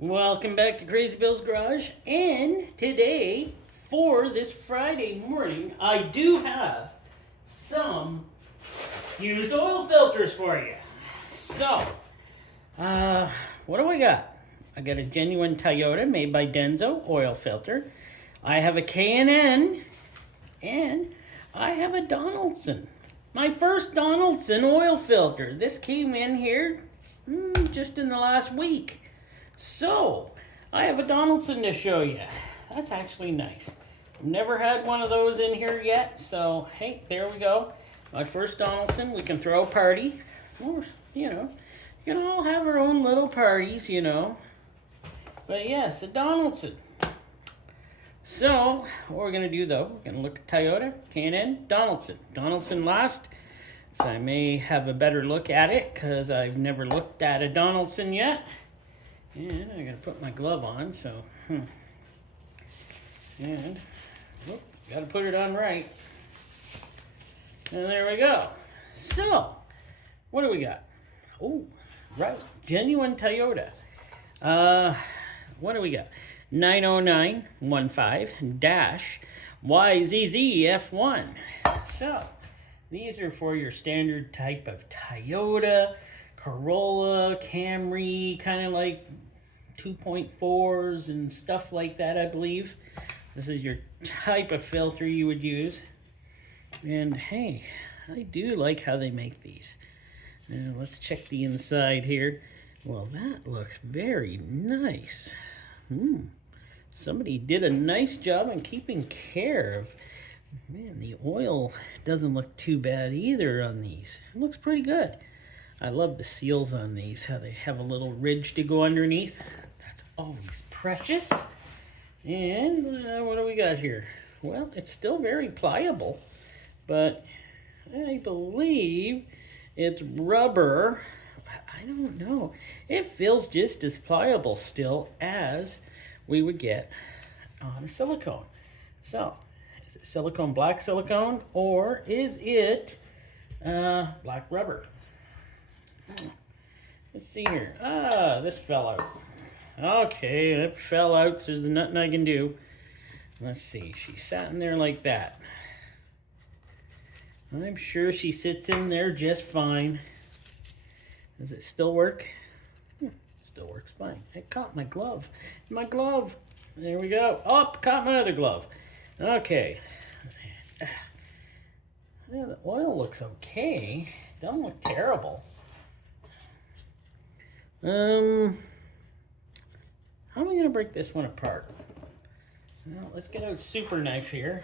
Welcome back to Crazy Bill's Garage. And today, for this Friday morning, I do have some used oil filters for you. So, what do I got? I got a genuine Toyota made by Denso oil filter. I have a K&N, and I have a Donaldson. My first Donaldson oil filter. This came in here just in the last week. So, I have a Donaldson to show you. That's actually nice. I've never had one of those in here yet, so hey, there we go. My first Donaldson. We can throw a party. Or, you can all have our own little parties, But yes, a Donaldson. So, what we're going to do though, we're going to look at Toyota, K&N, Donaldson. Donaldson last, so I may have a better look at it because I've never looked at a Donaldson yet. And I gotta put my glove on, so, and, gotta put it on right. And there we go. So, what do we got? Oh, right, genuine Toyota. What do we got? 90915-YZZF1. So, these are for your standard type of Toyota, Corolla, Camry, kind of like 2.4s and stuff like that, I believe. This is your type of filter you would use. And hey, I do like how they make these. Now let's check the inside here. Well, that looks very nice. Somebody did a nice job in keeping care of. Man, the oil doesn't look too bad either on these. It looks pretty good. I love the seals on these, how they have a little ridge to go underneath. That's always precious. And what do we got here? Well, it's still very pliable, but I believe it's rubber. I don't know. It feels just as pliable still as we would get on a silicone. So, is it silicone, black silicone, or is it black rubber? Let's see here. This fell out. Okay, that fell out, so there's nothing I can do. Let's see. She sat in there like that. I'm sure she sits in there just fine. Does it still work? Still works fine. It caught my glove. My glove. There we go. Oh, caught my other glove. Okay. Yeah, the oil looks okay. Don't look terrible. How am I going to break this one apart? Well, let's get a super knife here.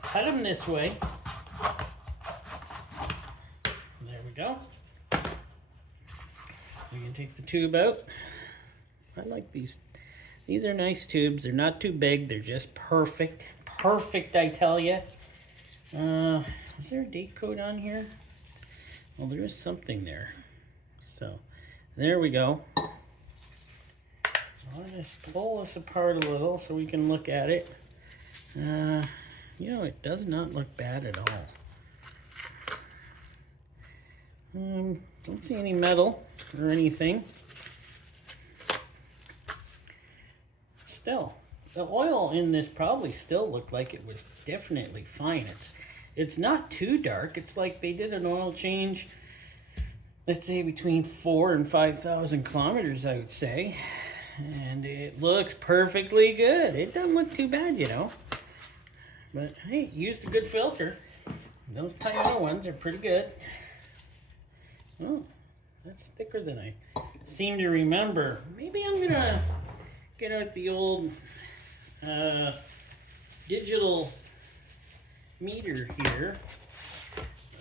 Cut them this way. There we go. We can take the tube out. I like these. These are nice tubes. They're not too big. They're just perfect. Perfect, I tell you. Is there a date code on here? Well, there is something there. So, there we go. I'll just pull this apart a little so we can look at it. It does not look bad at all. Don't see any metal or anything. Still, the oil in this probably still looked like it was definitely fine. It's not too dark. It's like they did an oil change, let's say between 4,000 and 5,000 kilometers, I would say. And it looks perfectly good. It doesn't look too bad, But hey, used a good filter. Those Toyota ones are pretty good. Oh, that's thicker than I seem to remember. Maybe I'm gonna get out the old digital meter here.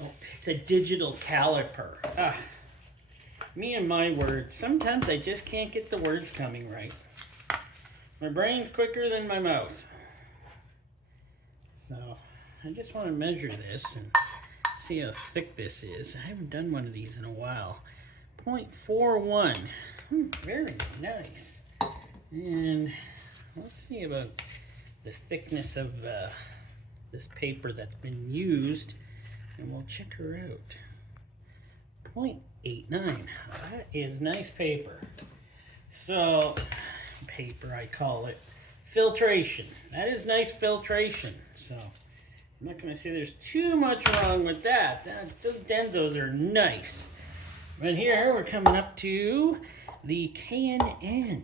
Oh, it's a digital caliper. Me and my words. Sometimes I just can't get the words coming right. My brain's quicker than my mouth. So, I just want to measure this and see how thick this is. I haven't done one of these in a while. 0.41. Very nice. And let's see about the thickness of this paper that's been used. And we'll check her out. 0.89. That is nice paper. So, paper I call it. Filtration. That is nice filtration. So, I'm not going to say there's too much wrong with that. Those Denzos are nice. But here we're coming up to the K&N.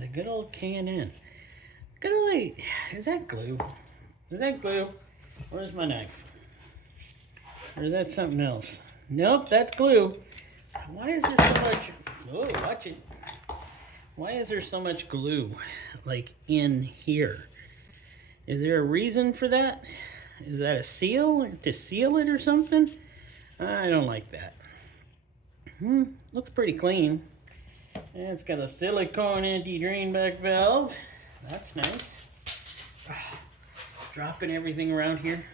The good old K&N. Good old, is that glue? Is that glue? Where's my knife? Or is that something else? Nope, that's glue. Why is there so much? Oh, watch it. Why is there so much glue, like, in here? Is there a reason for that? Is that a seal, or to seal it or something? I don't like that. Looks pretty clean. And it's got a silicone anti-drain back valve. That's nice. Dropping everything around here.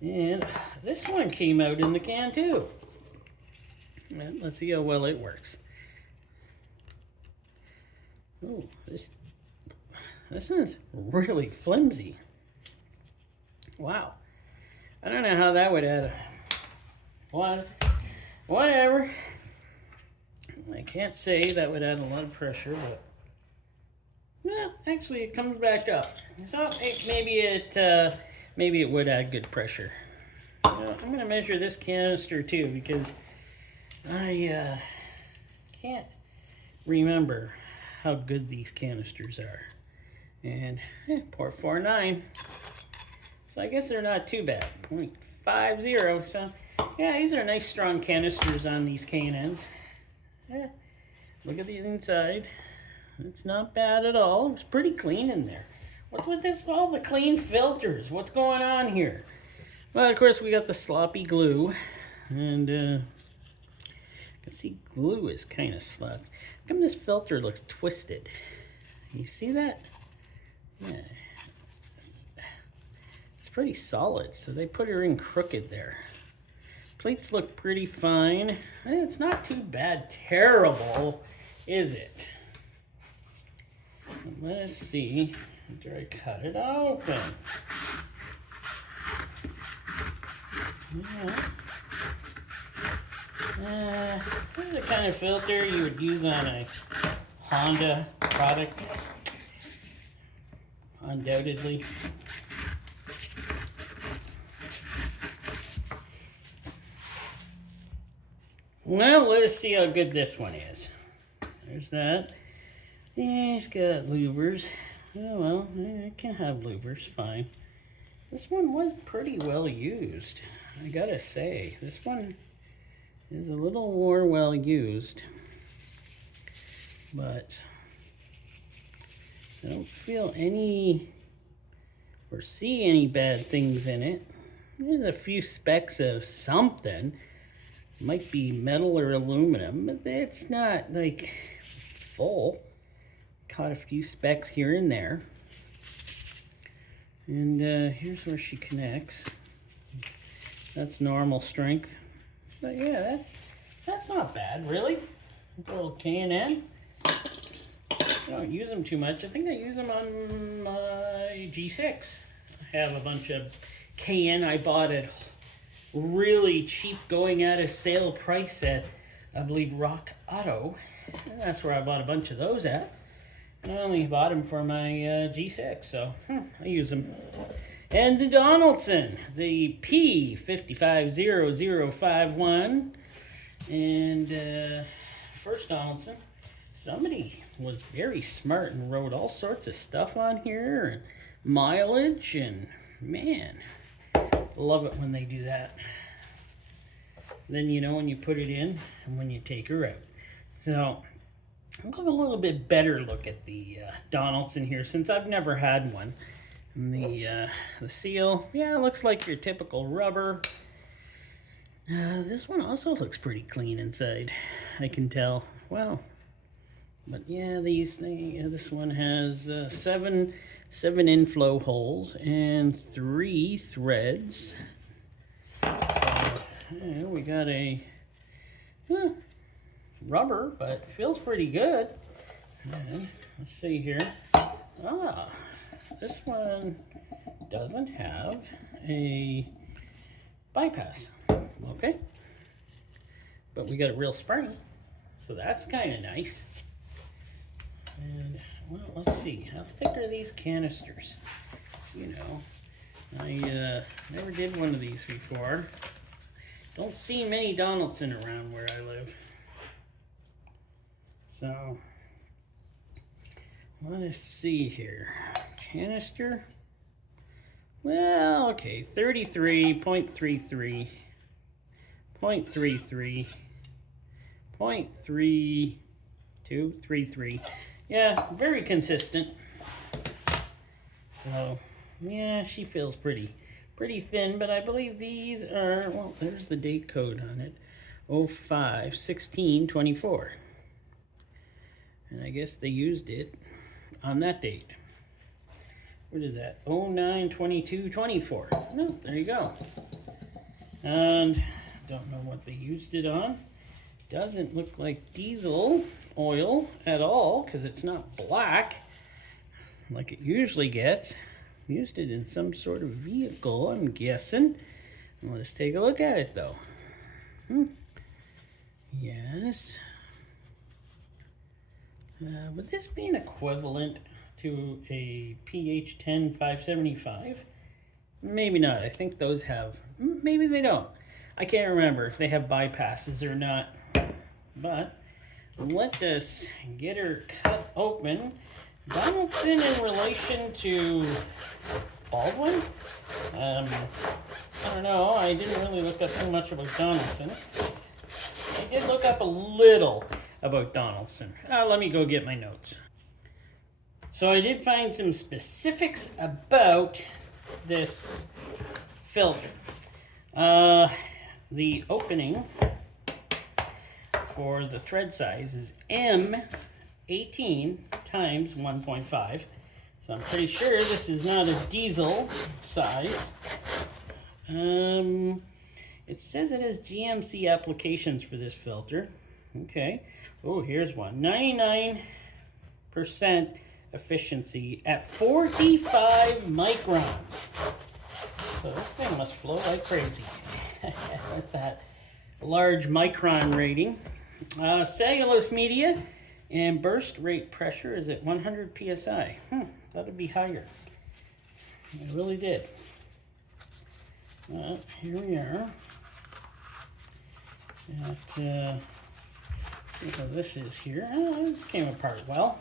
And this one came out in the can too. Let's see how well it works. Oh, this one's really flimsy. Wow. I don't know how that would add whatever. I can't say that would add a lot of pressure, but well, actually it comes back up. So maybe it would add good pressure. I'm going to measure this canister too because I can't remember how good these canisters are. And 0.49. So I guess they're not too bad. 0.50. So yeah, these are nice strong canisters on these K&Ns. Yeah, look at the inside. It's not bad at all. It's pretty clean in there. What's with this, all the clean filters? What's going on here? Well, of course, we got the sloppy glue. And you can see glue is kind of sloppy. How come this filter looks twisted? You see that? Yeah. It's pretty solid, so they put her in crooked there. Plates look pretty fine. It's not too bad. Terrible, is it? Let us see. After I cut it open. This is the kind of filter you would use on a Honda product. Undoubtedly. Well, let's see how good this one is. There's that. Yeah, it's got louvers. Oh well, it can have louvers, fine. This one was pretty well used, I gotta say. This one is a little more well used, but I don't feel any or see any bad things in it. There's a few specks of something. Might be metal or aluminum, but it's not like full. Caught a few specks here and there. And here's where she connects. That's normal strength. But yeah, that's not bad, really. A little K&N. I don't use them too much. I think I use them on my G6. I have a bunch of K&N I bought at really cheap, going out of sale price at, I believe, Rock Auto. And that's where I bought a bunch of those at. I only bought them for my G6, so I use them. And the Donaldson, the P550051. And first Donaldson, somebody was very smart and wrote all sorts of stuff on here, and mileage, and man, love it when they do that. Then you know when you put it in and when you take her out. So I'll have a little bit better look at the Donaldson here, since I've never had one. And the seal, yeah, it looks like your typical rubber. This one also looks pretty clean inside, I can tell. Wow. But yeah, this one has seven inflow holes and 3 threads. So yeah, we got a rubber, but feels pretty good. And let's see here. This one doesn't have a bypass. Okay, but we got a real spring, so that's kind of nice. And, well, let's see. How thick are these canisters? So, you know, I never did one of these before. Don't see many Donaldson around where I live. So, let us see here. Canister. Well, okay, 33.33, 0.33, 0.3233. Yeah, very consistent. So, yeah, she feels pretty thin, but I believe these are, well, there's the date code on it. 05/16/24. And I guess they used it on that date. What is that? 09/22/24. No, there you go. And don't know what they used it on. Doesn't look like diesel oil at all because it's not black like it usually gets. Used it in some sort of vehicle, I'm guessing. And let's take a look at it though. Yes. Would this be an equivalent to a PH10 575? Maybe not. I think those have, maybe they don't. I can't remember if they have bypasses or not. But let us get her cut open. Donaldson in relation to Baldwin? I don't know. I didn't really look up too much about Donaldson. I did look up a little about Donaldson. Let me go get my notes. So I did find some specifics about this filter. The opening for the thread size is M18 times 1.5. So I'm pretty sure this is not a diesel size. It says it has GMC applications for this filter. Okay. Oh, here's one. 99% efficiency at 45 microns. So this thing must flow like crazy with that large micron rating. Cellulose media and burst rate pressure is at 100 psi. That would be higher. It really did. Here we are. See how this is here. It came apart well.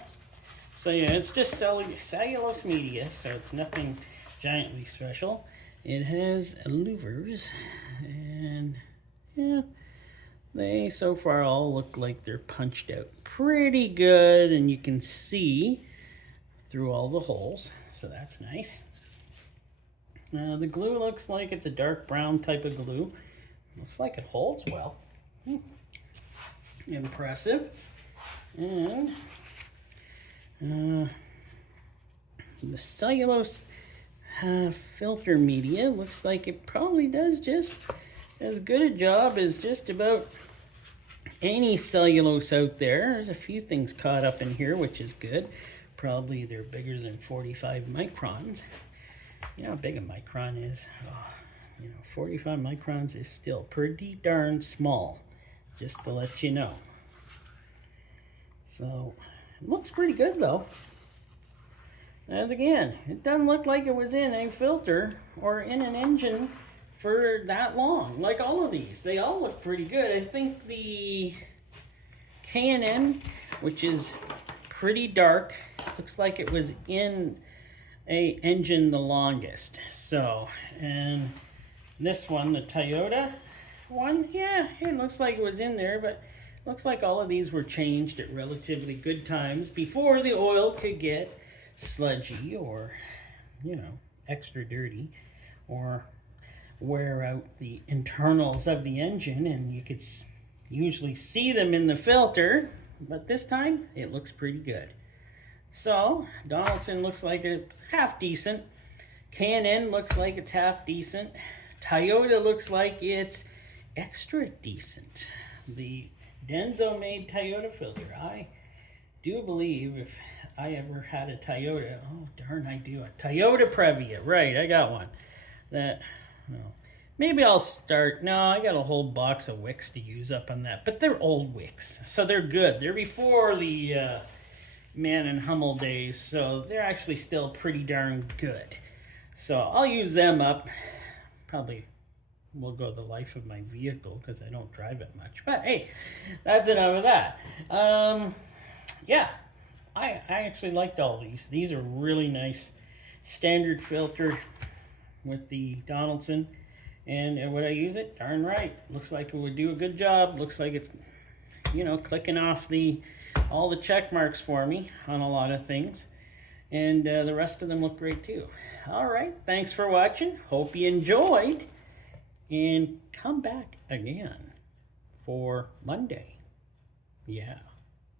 So yeah, it's just cellulose media, so it's nothing giantly special. It has louvers, and yeah, they so far all look like they're punched out pretty good, and you can see through all the holes, so that's nice. The glue looks like it's a dark brown type of glue. Looks like it holds well. Impressive. And the cellulose filter media looks like it probably does just as good a job as just about any cellulose out there. There's a few things caught up in here, which is good. Probably they're bigger than 45 microns. You know how big a micron is? 45 microns is still pretty darn small, just to let you know. So, it looks pretty good though. As again, it doesn't look like it was in a filter or in an engine for that long. Like all of these, they all look pretty good. I think the K&N, which is pretty dark, looks like it was in a engine the longest. So, and this one, the Toyota one, yeah, it looks like it was in there, but looks like all of these were changed at relatively good times before the oil could get sludgy or, extra dirty or wear out the internals of the engine, and you could usually see them in the filter, but this time it looks pretty good. So Donaldson looks like it's half decent. K&N looks like it's half decent. Toyota looks like it's extra decent. The Denso made Toyota filter. I do believe if I ever had a Toyota, oh darn I do, a Toyota Previa, right, I got one. Maybe I'll start, no, I got a whole box of wicks to use up on that, but they're old wicks, so they're good. They're before the Man and Hummel days, so they're actually still pretty darn good. So I'll use them up. Probably will go the life of my vehicle because I don't drive it much. But hey, that's enough of that. Yeah, I actually liked all these. These are really nice. Standard filter with the Donaldson. And would I use it? Darn right. Looks like it would do a good job. Looks like it's, you know, clicking off all the check marks for me on a lot of things. And the rest of them look great too. All right. Thanks for watching. Hope you enjoyed. And come back again for Monday. Yeah.